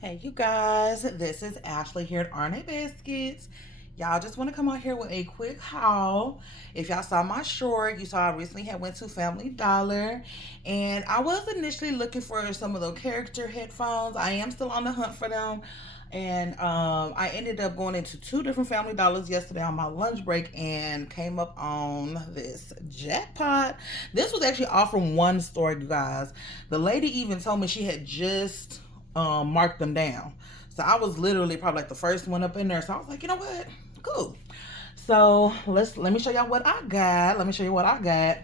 Hey you guys, this is Ashley here at Arne Biscuits. Y'all just want to come out here with a quick haul. If y'all saw my short, you saw I recently had went to Family Dollar, and I was initially looking for some of those character headphones. I am still on the hunt for them. And I ended up going into two different Family Dollars yesterday on my lunch break and came up on this jackpot. This was actually all from one store, you guys. The lady even told me she had just marked them down. So I was literally probably like the first one up in there. So I was like, you know what? Cool. So let me show y'all what I got. Let me show you what I got.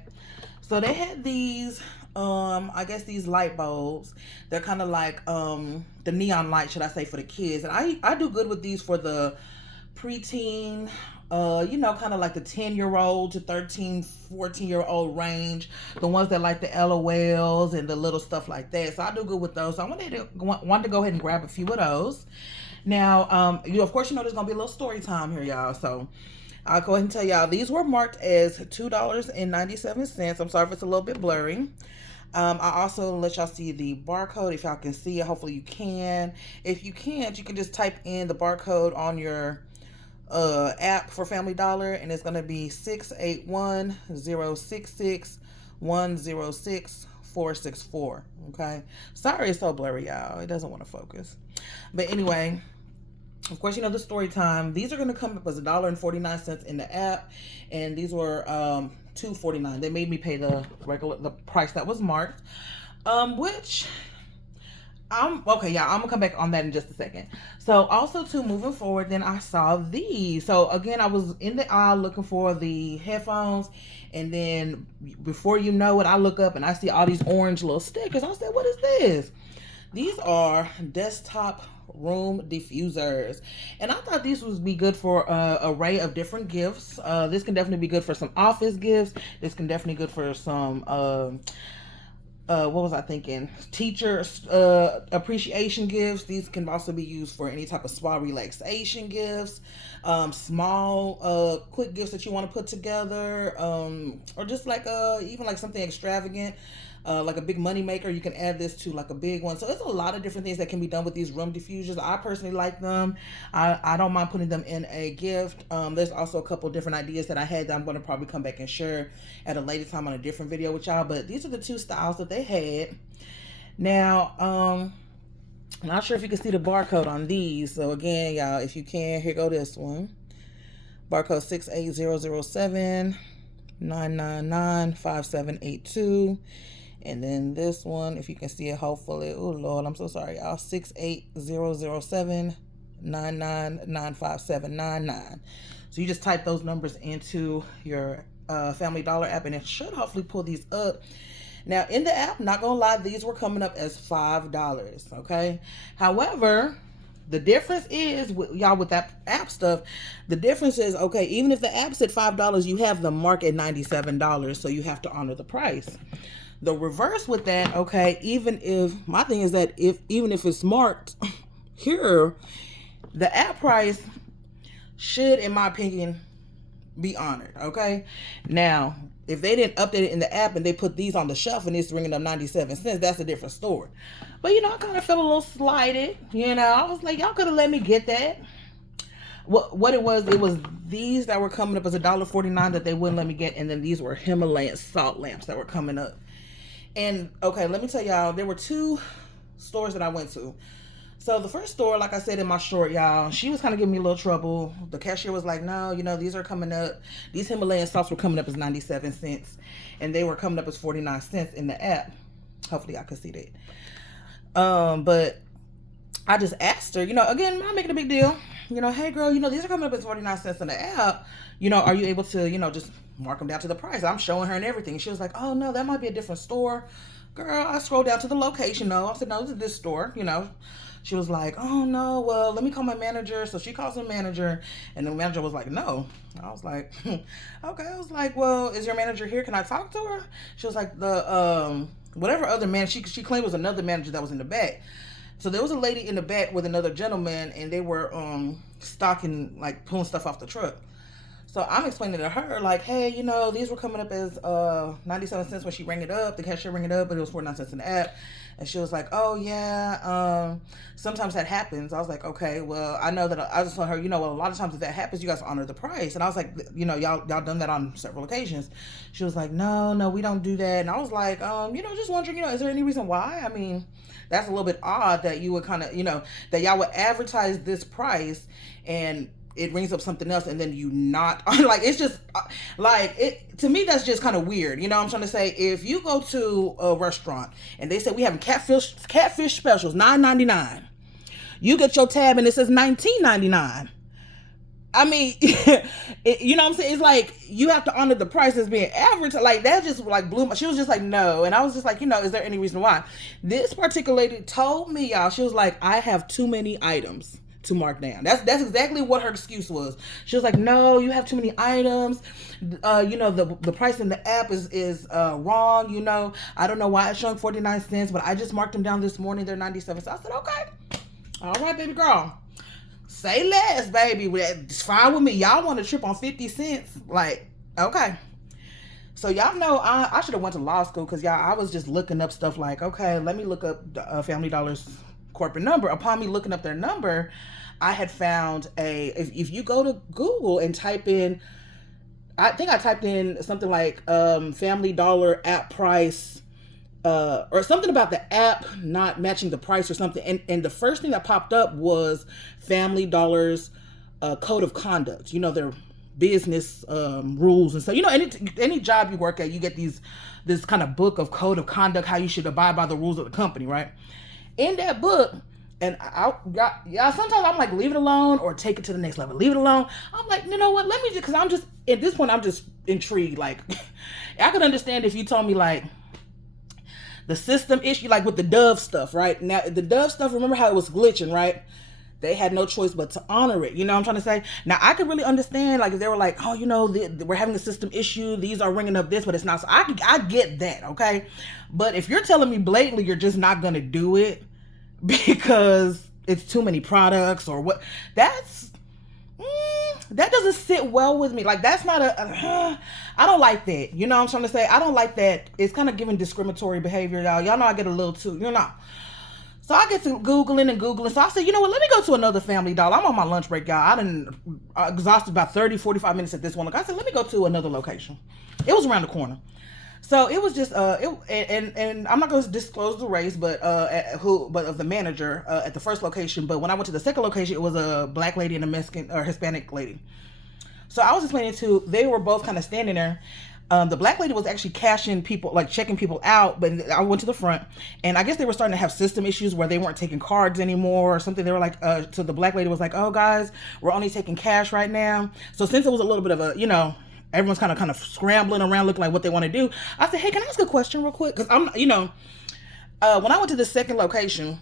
So they had these I guess these light bulbs. They're kind of like the neon light, should I say, for the kids. And I do good with these for the preteen, you know, kind of like the 10-year-old to 13, 14-year-old range, the ones that like the LOLs and the little stuff like that. So I do good with those. So I wanted to go ahead and grab a few of those. Now, you of course, you know there's gonna be a little story time here, y'all. So I'll go ahead and tell y'all these were marked as $2.97. I'm sorry if it's a little bit blurry. I also let y'all see the barcode if y'all can see it. Hopefully you can. If you can't, you can just type in the barcode on your app for Family Dollar, and it's gonna be 681-066-106-464. Okay. Sorry it's so blurry, y'all. It doesn't want to focus. But anyway, of course, you know the story time. These are going to come up as $1.49 in the app, and these were $2.49. They made me pay the price that was marked, which I'm okay. Yeah, I'm gonna come back on that in just a second. So also too, moving forward, then I saw these. So again, I was in the aisle looking for the headphones, and then before you know it, I look up and I see all these orange little stickers. I said, "What is this?" These are desktop room diffusers, and I thought these would be good for an array of different gifts. This can definitely be good for some office gifts. This can definitely be good for some what was I thinking? Teacher appreciation gifts. These can also be used for any type of spa relaxation gifts, small quick gifts that you want to put together, or just like even like something extravagant. Like a big money maker, you can add this to like a big one. So it's a lot of different things that can be done with these room diffusers. I personally like them. I don't mind putting them in a gift. There's also a couple different ideas that I had that I'm going to probably come back and share at a later time on a different video with y'all. But these are the two styles that they had. Now, I'm not sure if you can see the barcode on these. So again, y'all, if you can, here go this one. Barcode 68007 999 5782. And then this one, if you can see it, hopefully. Oh, Lord, I'm so sorry, y'all. 68007 9995799. So you just type those numbers into your Family Dollar app, and it should hopefully pull these up. Now, in the app, not gonna lie, these were coming up as $5, okay? However, the difference is, y'all, with that app stuff, the difference is, okay, even if the app said $5, you have the mark at $97, so you have to honor the price. The reverse with that, okay, even if my thing is that even if it's marked here, the app price should, in my opinion, be honored. Okay. Now, if they didn't update it in the app and they put these on the shelf and it's ringing up 97 cents, that's a different story. But you know, I kind of felt a little slighted. You know, I was like, y'all could have let me get that. What it was these that were coming up as $1.49 that they wouldn't let me get, and then these were Himalayan salt lamps that were coming up. And okay, let me tell y'all, there were two stores that I went to. So the first store, like I said in my short, y'all, she was kind of giving me a little trouble. The cashier was like, no, you know, these are coming up. These Himalayan salts were coming up as 97 cents. And they were coming up as 49 cents in the app. Hopefully I could see that. But I just asked her, you know, again, I'm not making a big deal. You know, hey girl, you know, these are coming up as 49 cents in the app. You know, are you able to, you know, just mark them down to the price? I'm showing her and everything. She was like, oh no, that might be a different store. Girl, I scrolled down to the location though. I said, no, this is this store, you know. She was like, oh no, well, let me call my manager. So she calls the manager, and the manager was like, no. I was like, okay. I was like, well, is your manager here? Can I talk to her? She was like, the whatever other man, she claimed was another manager that was in the back. So there was a lady in the back with another gentleman, and they were stocking, like pulling stuff off the truck. So I'm explaining to her, like, hey, you know, these were coming up as 97 cents when she rang it up, the cashier rang it up, but it was 49 cents in the app. And she was like, oh yeah, sometimes that happens. I was like, okay, well, I know that. I just told her, well, a lot of times if that happens, you guys honor the price. And I was like, y'all done that on several occasions. She was like, no, we don't do that. And I was like, just wondering, is there any reason why? I mean, that's a little bit odd that you would kind of, that y'all would advertise this price and it rings up something else, and then you not like, it's just like, it to me, that's just kind of weird. You know what I'm trying to say? If you go to a restaurant and they say we have catfish specials, $9.99, you get your tab and it says $19.99. I mean, you know what I'm saying? It's like, you have to honor the price that's being advertised. Like, that just like blew my, she was just like, no. And I was just like, is there any reason why? This particular lady told me, y'all, she was like, I have too many items to mark down. That's exactly what her excuse was. She was like, no, you have too many items. The price in the app is wrong. I don't know why it's showing 49 cents, but I just marked them down this morning. They're 97. So I said, okay, all right, baby girl, say less, baby. It's fine with me. Y'all want to trip on 50 cents? Like, okay. So y'all know I should have went to law school, because y'all, I was just looking up stuff like, okay, let me look up Family Dollar's corporate number. Upon me looking up their number, I had found if you go to Google and type in, I think I typed in something like Family Dollar app price, or something about the app not matching the price or something, and the first thing that popped up was Family Dollar's code of conduct, their business rules and stuff. Any job you work at, you get this kind of book of code of conduct, how you should abide by the rules of the company, right? In that book, and sometimes I'm like, leave it alone or take it to the next level. Leave it alone. I'm like, you know what? Let me just, because I'm just, at this point, I'm just intrigued. Like, I could understand if you told me, like, the system issue, like with the Dove stuff, right? Now, the Dove stuff, remember how it was glitching, right? They had no choice but to honor it. You know what I'm trying to say? Now, I could really understand, like, if they were like, oh, we're having a system issue. These are ringing up this, but it's not. So I get that, okay? But if you're telling me blatantly you're just not going to do it because it's too many products or what, that doesn't sit well with me. Like, that's not I don't like that. You know what I'm trying to say? I don't like that. It's kind of giving discriminatory behavior, y'all. Y'all know I get a little too, So I get to Googling. So I said, let me go to another Family Dollar. I'm on my lunch break, y'all. I done exhausted about 30, 45 minutes at this one. Like, I said, let me go to another location. It was around the corner. So it was just, and I'm not going to disclose the race, but of the manager at the first location. But when I went to the second location, it was a black lady and a Mexican or Hispanic lady. So I was explaining they were both kind of standing there. The black lady was actually cashing people, like checking people out, but I went to the front, and I guess they were starting to have system issues where they weren't taking cards anymore or something. They were like, so the black lady was like, oh guys, we're only taking cash right now. So since it was a little bit of a, everyone's kind of scrambling around looking like what they want to do, I said, hey, can I ask a question real quick? Because I'm, when I went to the second location,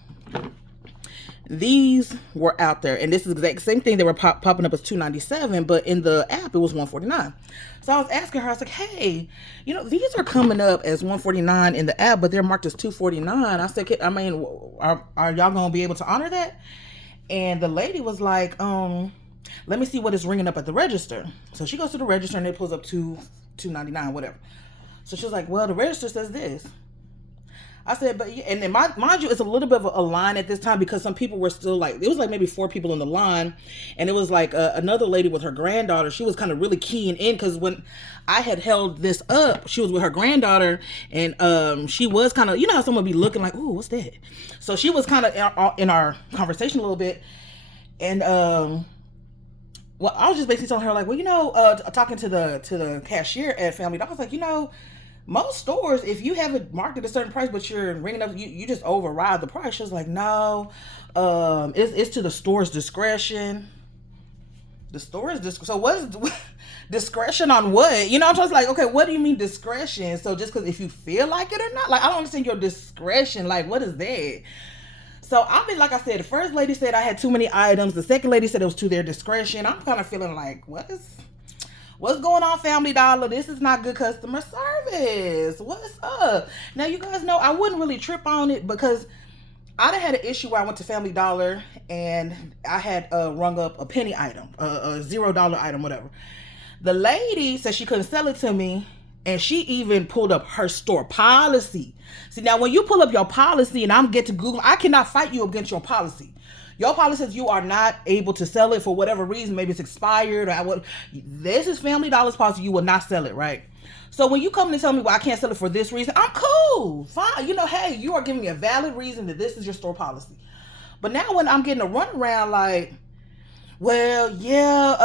these were out there, and this is the exact same thing. They were popping up as $2.97, but in the app it was $1.49. So I was asking her, I was like, hey, these are coming up as $1.49 in the app, but they're marked as $2.49. I said, I mean, are y'all gonna be able to honor that? And the lady was like, let me see what is ringing up at the register. So she goes to the register and it pulls up $2.99, whatever. So she was like, well, the register says this. I said, but yeah, and then mind you, it's a little bit of a line at this time because some people were still like, it was like maybe 4 people in the line, and it was like another lady with her granddaughter. She was kind of really keying in because when I had held this up, she was with her granddaughter, and she was kind of, how someone be looking like, ooh, what's that? So she was kind of in our conversation a little bit, and well, I was just basically telling her like, well, talking to the cashier at Family Dollar, I was like, most stores, if you have it marked at a certain price, but you're ringing up, you just override the price. She was like, no, it's to the store's discretion. The store's discretion. So what is discretion on what? I'm just like, okay, what do you mean discretion? So just because if you feel like it or not? Like, I don't understand your discretion. Like, what is that? So I mean, like I said, the first lady said I had too many items. The second lady said it was to their discretion. I'm kind of feeling like, what's going on, Family Dollar? This is not good customer service. What's up? Now, you guys know I wouldn't really trip on it because I had an issue where I went to Family Dollar and I had rung up a penny item, a $0 item, whatever. The lady said she couldn't sell it to me And she even pulled up her store policy. See, now when you pull up your policy and I'm get to Google, I cannot fight you against your policy. Your policy says you are not able to sell it for whatever reason. Maybe it's expired or what. This is Family Dollar's policy. You will not sell it, right? So when you come and tell me, well, I can't sell it for this reason, I'm cool. Fine. You know, hey, you are giving me a valid reason that this is your store policy. But now when I'm getting a runaround like, well, yeah,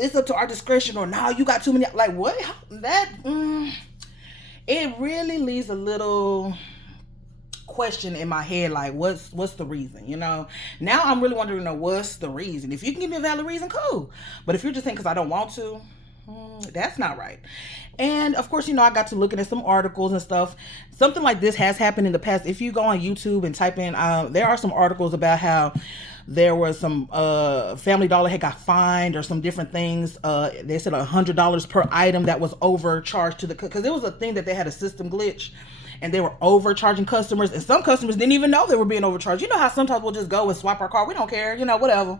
it's up to our discretion, or now you got too many. Like, what? It really leaves a little question in my head, like, what's the reason? You know, now I'm really wondering, what's the reason? If you can give me a valid reason, cool. But if you're just saying because I don't want to, that's not right. And of course, I got to looking at some articles and stuff. Something like this has happened in the past. If you go on YouTube and type in, there are some articles about how there was some Family Dollar had got fined or some different things. They said $100 per item that was overcharged to because there was a thing that they had a system glitch and they were overcharging customers, and some customers didn't even know they were being overcharged. You know how sometimes we'll just go and swipe our card. We don't care, whatever.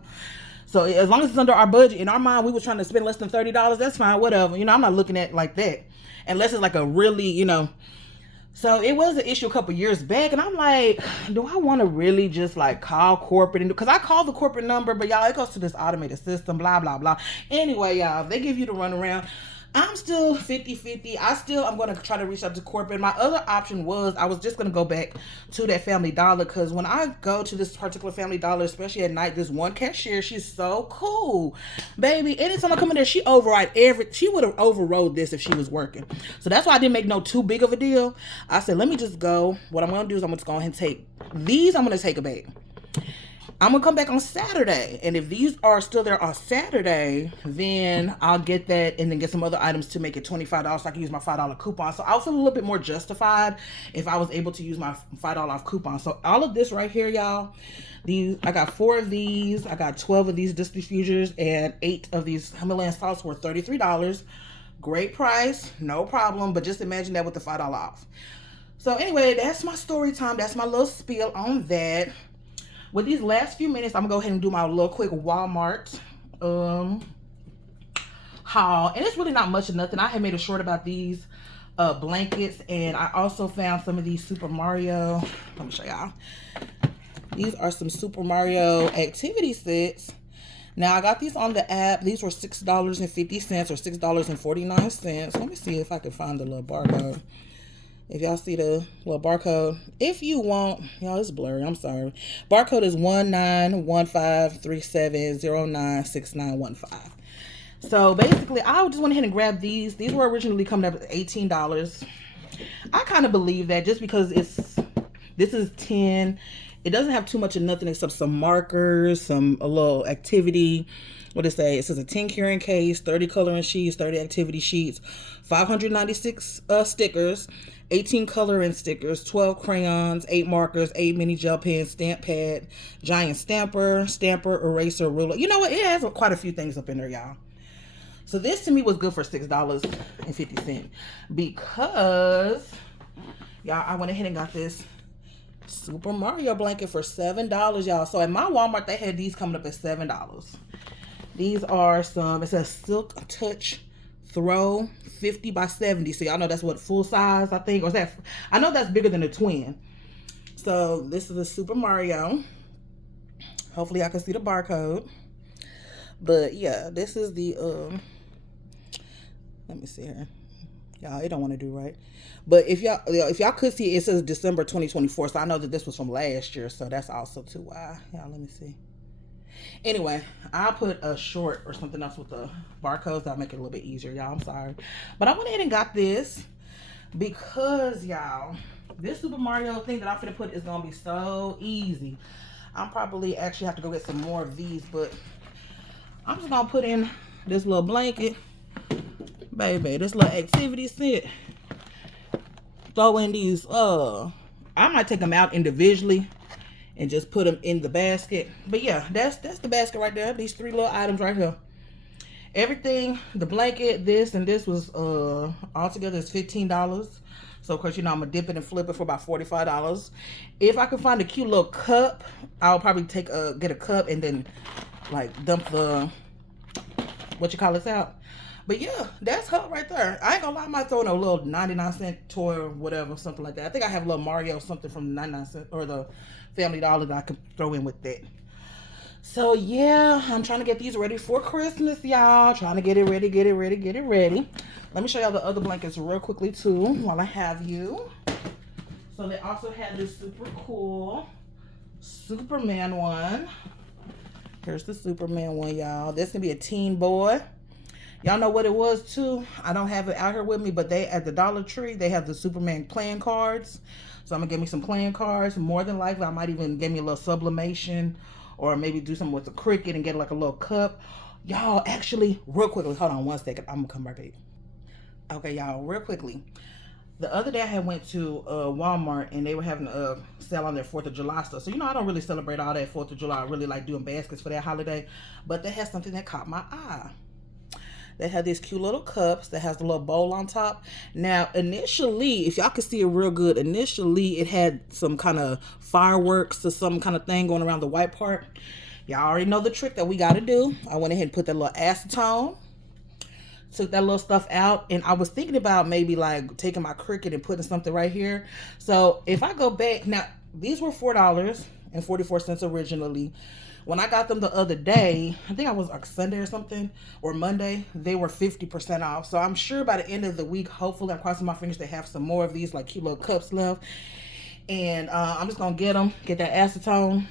So as long as it's under our budget, in our mind, we were trying to spend less than $30. That's fine, whatever. I'm not looking at it like that. Unless it's like a really, So it was an issue a couple years back. And I'm like, do I want to really just like call corporate? Because I called the corporate number, but y'all, it goes to this automated system, blah, blah, blah. Anyway, y'all, they give you the runaround. I'm still 50-50. I'm going to try to reach out to corporate. My other option was I was just going to go back to that Family Dollar, because when I go to this particular Family Dollar, especially at night, this one cashier, she's so cool. Baby, anytime I come in there, she would have overrode this if she was working. So that's why I didn't make no too big of a deal. I said, let me just go. What I'm going to do is I'm going to go ahead and take these. I'm going to take a bag. I'm going to come back on Saturday. And if these are still there on Saturday, then I'll get that and then get some other items to make it $25 so I can use my $5 coupon. So I'll feel a little bit more justified if I was able to use my $5 off coupon. So all of this right here, y'all, I got 4 of these. I got 12 of these disc diffusers and 8 of these Himalayan salts worth $33. Great price, no problem. But just imagine that with the $5 off. So anyway, that's my story time. That's my little spiel on that. With these last few minutes, I'm gonna go ahead and do my little quick Walmart haul. And it's really not much of nothing. I had made a short about these blankets, and I also found some of these Super Mario. Let me show y'all. These are some Super Mario activity sets. Now, I got these on the app. These were $6.50 or $6.49. Let me see if I can find the little barcode. If y'all see the little barcode, if you want, y'all, it's blurry, I'm sorry. Barcode is 191537096915. So basically, I just went ahead and grabbed these. These were originally coming up at $18. I kind of believe that just because this is 10. It doesn't have too much of nothing except some markers, a little activity. What it say? It says a 10 carrying case, 30 coloring sheets, 30 activity sheets, 596 stickers, 18 coloring stickers, 12 crayons, 8 markers, 8 mini gel pens, stamp pad, giant stamper, eraser, ruler. You know what? It has quite a few things up in there, y'all. So this to me was good for $6.50 because, y'all, I went ahead and got this Super Mario blanket for $7, y'all. So at my Walmart, they had these coming up at $7. These are it says Silk Touch Throw 50 by 70. So y'all know that's what, full size, I think. Or is that, I know that's bigger than a twin. So this is a Super Mario. Hopefully I can see the barcode. But yeah, this is the, let me see here. Y'all, it don't want to do right. But if y'all could see, it says December 2024. So I know that this was from last year. So that's also too why. Y'all, let me see. Anyway, I'll put a short or something else with the barcodes. That'll make it a little bit easier, y'all. I'm sorry. But I went ahead and got this because, y'all, this Super Mario thing that I'm finna put is going to be so easy. I'm probably actually have to go get some more of these, but I'm just going to put in this little blanket. Baby, this little activity set. Throw in these, I might take them out individually and just put them in the basket. But yeah, that's the basket right there. These 3 little items right here. Everything, the blanket, this, and this was all together is $15. So of course, I'm gonna dip it and flip it for about $45. If I can find a cute little cup, I'll probably get a cup and then like dump the out. But yeah, that's her right there. I ain't gonna lie, I might throw in a little 99-cent toy or whatever, something like that. I think I have a little Mario something from 99 cent or the Family Dollar that I could throw in with that. So yeah, I'm trying to get these ready for Christmas, y'all. Trying to get it ready, get it ready, get it ready. Let me show y'all the other blankets real quickly too while I have you. So they also had this super cool Superman one. Here's the Superman one, y'all. This can be a teen boy. Y'all know what it was too. I don't have it out here with me, but they at the Dollar Tree they have the Superman playing cards. So I'm gonna get me some playing cards. More than likely, I might even get me a little sublimation, or maybe do something with the cricket and get like a little cup. Y'all, actually, real quickly, hold on 1 second. I'm gonna come right back. Okay, y'all, real quickly. The other day I had went to Walmart and they were having a sale on their 4th of July stuff. So, you know, I don't really celebrate all that 4th of July. I really like doing baskets for that holiday. But they had something that caught my eye. They had these cute little cups that has the little bowl on top. Now, initially, if y'all could see it real good, initially it had some kind of fireworks or some kind of thing going around the white part. Y'all already know the trick that we got to do. I went ahead and put that little acetone. Took that little stuff out, and I was thinking about maybe like taking my Cricut and putting something right here. So if I go back now, these were $4.44 originally. When I got them the other day, I think I was like Sunday or something, or Monday, they were 50% off. So I'm sure by the end of the week, hopefully, I'm crossing my fingers, they have some more of these like cute little cups left. And I'm just gonna get them, get that acetone,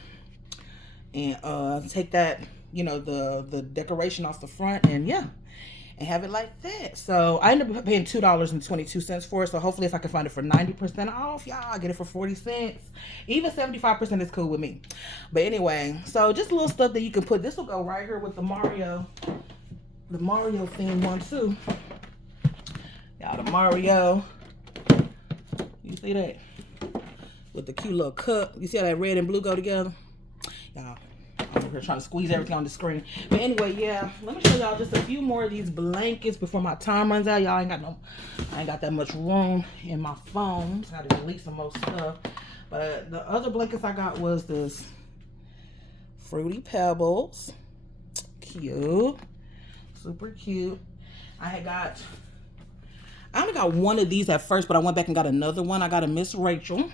and take that, you know, the decoration off the front, and yeah, and have it like that. So I ended up paying $2.22 for it. So hopefully if I can find it for 90% off, y'all, I'll get it for 40 cents. Even 75% is cool with me. But anyway, so just a little stuff that you can put. This will go right here with the Mario theme one too. Y'all, the Mario. You see that? With the cute little cup. You see how that red and blue go together? Y'all, I'm over here trying to squeeze everything on the screen. But anyway, yeah, let me show y'all just a few more of these blankets before my time runs out. Y'all, I ain't got that much room in my phone. So I gotta delete some more stuff. But the other blankets I got was this Fruity Pebbles. Cute. Super cute. I only got one of these at first, but I went back and got another one. I got a Miss Rachel.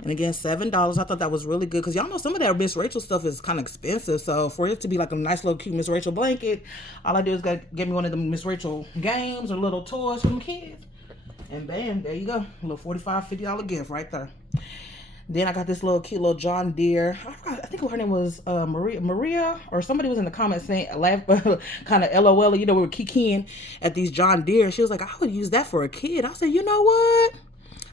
And again, $7. I thought that was really good because y'all know some of that Miss Rachel stuff is kind of expensive. So for it to be like a nice little cute Miss Rachel blanket, all I do is get me one of the Miss Rachel games or little toys from the kids. And bam, there you go. A little $45, $50 gift right there. Then I got this little cute little John Deere. I think her name was Maria, or somebody was in the comments saying, kind of LOL, you know, we were kikiing at these John Deere. She was like, I would use that for a kid. I said, you know what?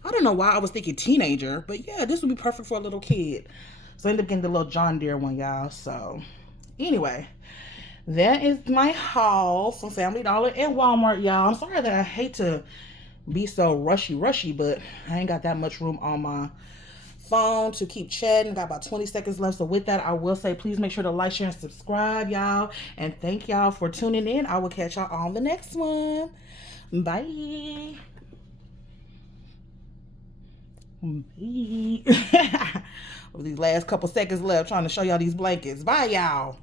I don't know why I was thinking teenager, but yeah, this would be perfect for a little kid. So I ended up getting the little John Deere one, y'all. So anyway, that is my haul from Family Dollar and Walmart, y'all. I'm sorry that I hate to be so rushy, but I ain't got that much room on my phone to keep chatting. Got about 20 seconds left. So with that, I will say, please make sure to like, share, and subscribe, y'all. And thank y'all for tuning in. I will catch y'all on the next one. Bye. With these last couple seconds left, trying to show y'all these blankets. Bye, y'all.